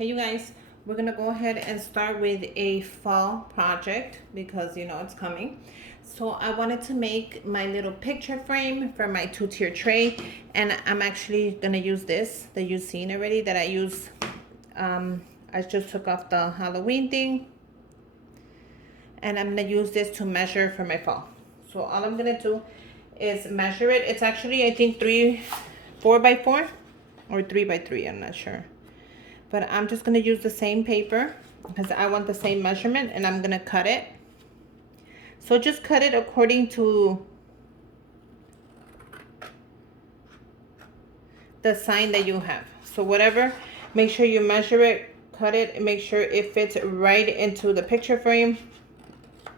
Hey you guys, we're gonna go ahead and start with a fall project because you know it's coming. So I wanted to make my little picture frame for my two-tier tray, and I'm actually gonna use this that you've seen already that I use. I just took off the Halloween thing, and I'm gonna use this to measure for my fall. So all I'm gonna do is measure it. It's actually I think 4 by 4 or 3 by 3, I'm not sure. But I'm just gonna use the same paper because I want the same measurement, and I'm gonna cut it. So just cut it according to the sign that you have. So whatever, make sure you measure it, cut it, and make sure it fits right into the picture frame.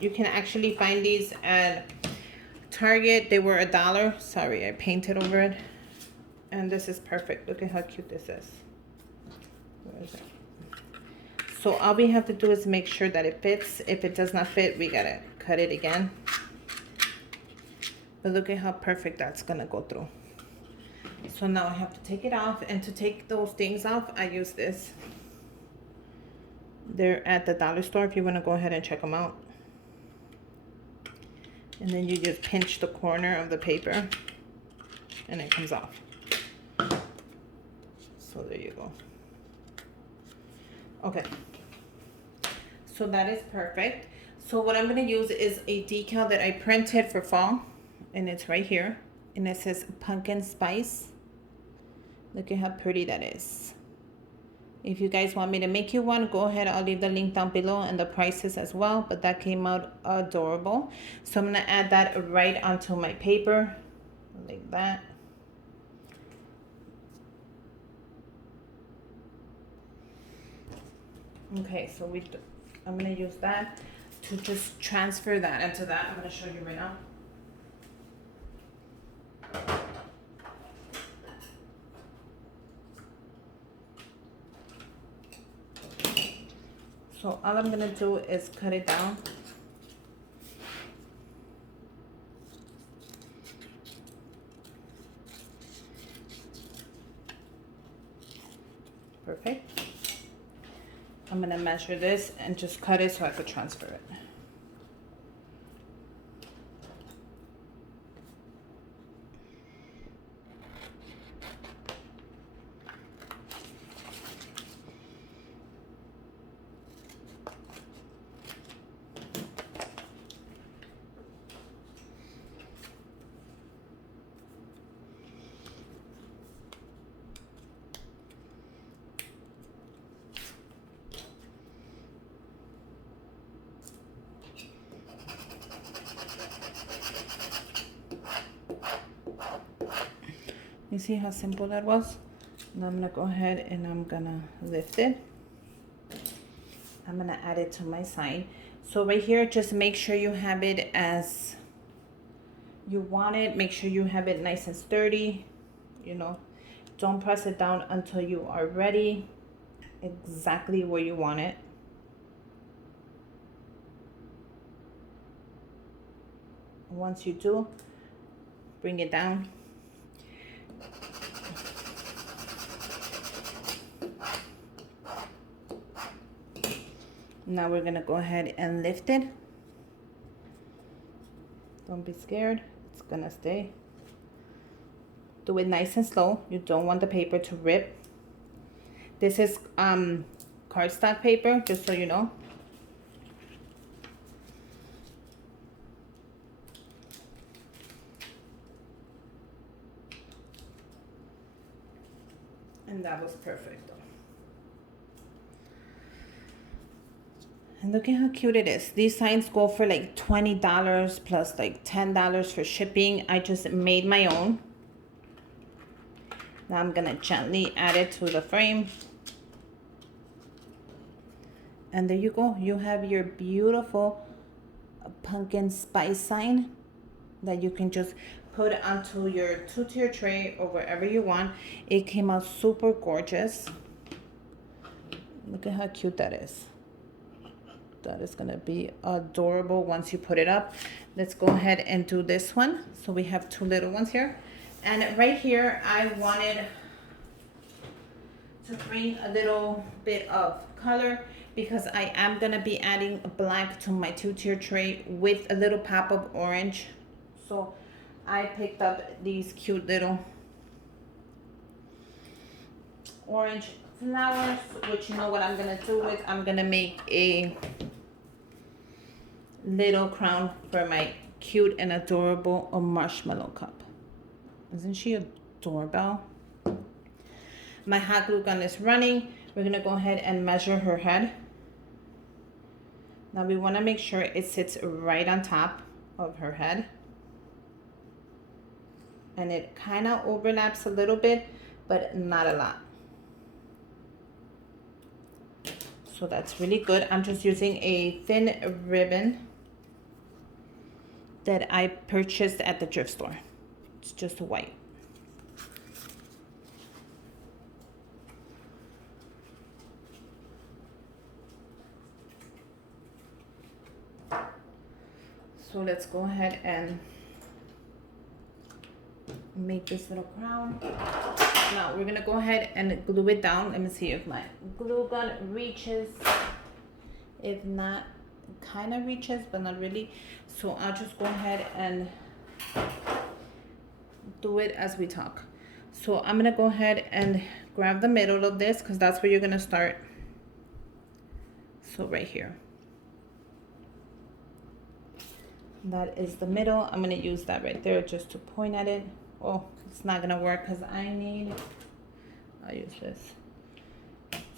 You can actually find these at Target. They were $1. Sorry, I painted over it. And this is perfect. Look at how cute this is. Where is it? So all we have to do is make sure that it fits. If it does not fit, we gotta cut it again. But look at how perfect that's gonna go through. So now I have to take it off, and to take those things off, I use this. They're at the dollar store if you wanna go ahead and check them out. And then you just pinch the corner of the paper and it comes off. So there you go. Okay. So that is perfect. So what I'm going to use is a decal that I printed for fall, and it's right here, and it says pumpkin spice. Look at how pretty that is. If you guys want me to make you one, go ahead. I'll leave the link down below and the prices as well, but that came out adorable. So I'm going to add that right onto my paper like that. Okay, so I'm gonna use that to just transfer that into that. I'm gonna show you right now. So all I'm gonna do is cut it down. Perfect. I'm gonna measure this and just cut it so I could transfer it. You see how simple that was? Now I'm gonna go ahead and I'm gonna lift it. I'm gonna add it to my sign. So right here, just make sure you have it as you want it. Make sure you have it nice and sturdy. You know, don't press it down until you are ready exactly where you want it. Once you do, bring it down. Now we're gonna go ahead and lift it. Don't be scared, it's gonna stay. Do it nice and slow. You don't want the paper to rip. This is cardstock paper, just so you know. And that was perfect. And look at how cute it is. These signs go for like $20 plus like $10 for shipping. I just made my own. Now I'm gonna gently add it to the frame. And there you go. You have your beautiful pumpkin spice sign that you can just put onto your two-tier tray or wherever you want. It came out super gorgeous. Look at how cute that is. That is gonna be adorable once you put it up. Let's go ahead and do this one. So we have two little ones here. And right here, I wanted to bring a little bit of color because I am gonna be adding black to my two-tier tray with a little pop of orange. So I picked up these cute little orange flowers, which you know what I'm gonna do with. I'm gonna make a little crown for my cute and adorable marshmallow cup. Isn't she adorable? My hot glue gun is running. We're gonna go ahead and measure her head. Now we wanna make sure it sits right on top of her head. And it kind of overlaps a little bit, but not a lot. So that's really good. I'm just using a thin ribbon that I purchased at the thrift store. It's just white. So let's go ahead and make this little crown. Now we're gonna go ahead and glue it down. Let me see if my glue gun reaches. If not, kind of reaches, but not really. So I'll just go ahead and do it as we talk. So I'm gonna go ahead and grab the middle of this because that's where you're gonna start. So right here. That is the middle. I'm gonna use that right there just to point at it. Oh, it's not gonna work because I'll use this.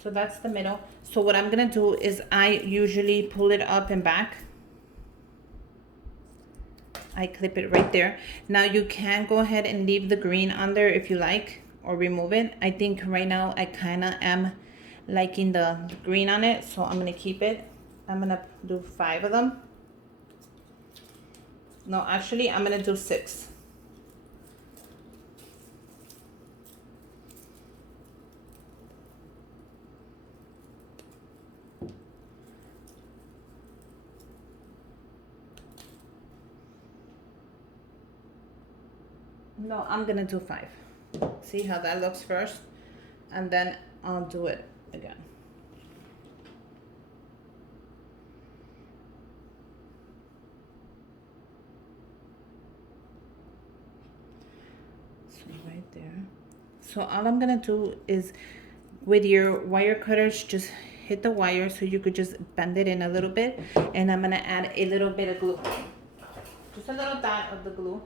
So that's the middle. So what I'm gonna do is I usually pull it up and back. I clip it right there. Now you can go ahead and leave the green on there if you like, or remove it. I think right now I kinda am liking the green on it, so I'm gonna keep it. I'm gonna do 5 of them. No, actually, I'm gonna do 6. No, I'm gonna do 5. See how that looks first, and then I'll do it again. Right there. So all I'm gonna do is with your wire cutters just hit the wire so you could just bend it in a little bit, and I'm gonna add a little bit of glue, just a little dot of the glue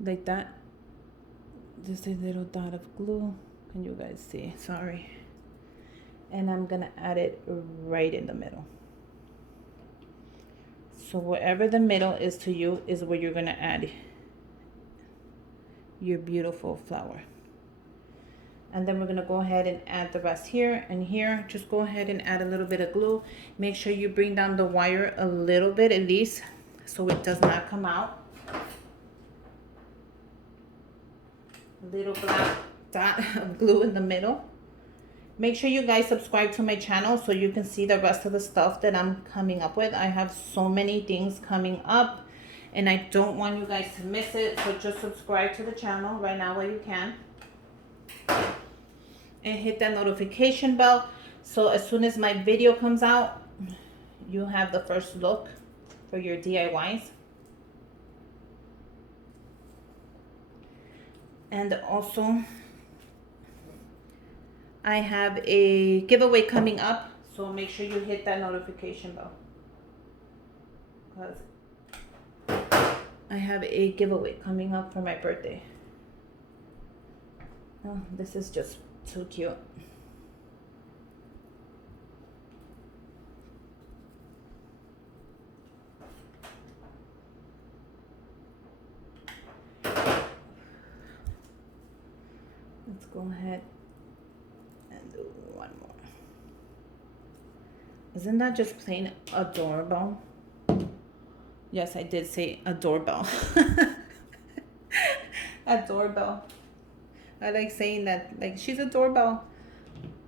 like that, just a little dot of glue. Can you guys see? Sorry. And I'm gonna add it right in the middle. So wherever the middle is to you is where you're gonna add your beautiful flower. And then we're gonna go ahead and add the rest here and here. Just go ahead and add a little bit of glue. Make sure you bring down the wire a little bit at least so it does not come out. A little black dot of glue in the middle. Make sure you guys subscribe to my channel so you can see the rest of the stuff that I'm coming up with. I have so many things coming up and I don't want you guys to miss it. So just subscribe to the channel right now while you can. And hit that notification bell so as soon as my video comes out, you'll have the first look for your DIYs. And also, I have a giveaway coming up, so make sure you hit that notification bell because I have a giveaway coming up for my birthday. Oh, this is just so cute. Let's go ahead and do one more. Isn't that just plain adorable? Yes, I did say adorable. Adorable. I like saying that, like she's adorable,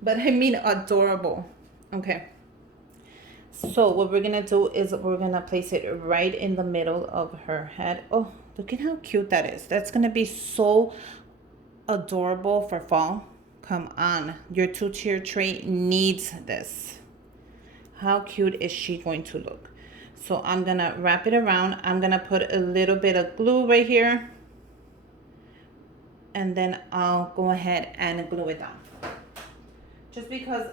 but I mean adorable. Okay. So what we're gonna do is we're gonna place it right in the middle of her head. Oh, look at how cute that is. That's gonna be so adorable for fall. Come on, your two-tier tray needs this. How cute is she going to look? So I'm gonna wrap it around. I'm gonna put a little bit of glue right here, and then I'll go ahead and glue it down. Just because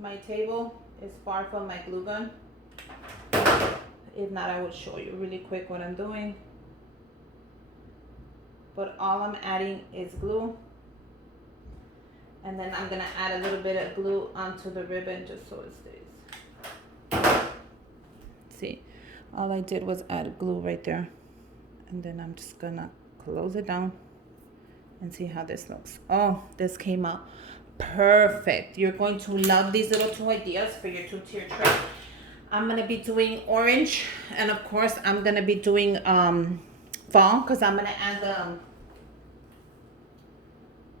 my table is far from my glue gun. If not, I will show you really quick what I'm doing. But all I'm adding is glue. And then I'm gonna add a little bit of glue onto the ribbon just so it stays. See, all I did was add glue right there. And then I'm just gonna close it down and see how this looks. Oh, this came out perfect. You're going to love these little two ideas for your two-tier tray. I'm gonna be doing orange, and of course I'm gonna be doing fall, because I'm gonna add the,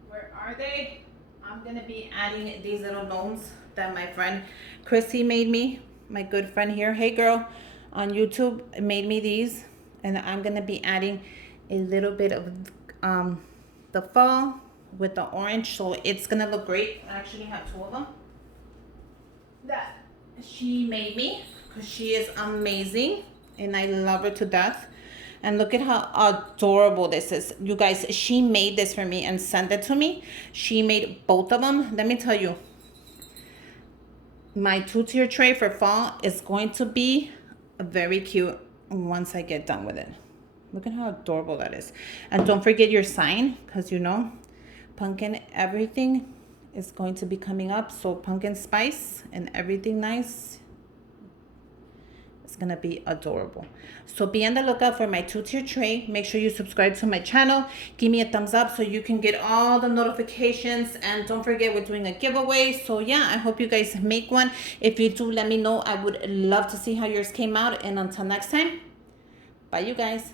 where are they? I'm gonna be adding these little gnomes that my friend Chrissy made me, my good friend here. Hey girl, on YouTube made me these, and I'm gonna be adding a little bit of the fall with the orange, so it's gonna look great. I actually have two of them that she made me because she is amazing and I love her to death. And look at how adorable this is. You guys, she made this for me and sent it to me. She made both of them. Let me tell you, my two-tier tray for fall is going to be very cute once I get done with it. Look at how adorable that is. And don't forget your sign, because you know, pumpkin everything is going to be coming up. So pumpkin spice and everything nice. It's gonna be adorable. So be on the lookout for my two-tier tray. Make sure you subscribe to my channel. Give me a thumbs up so you can get all the notifications. And don't forget, we're doing a giveaway. So yeah, I hope you guys make one. If you do, let me know. I would love to see how yours came out. And until next time, bye you guys.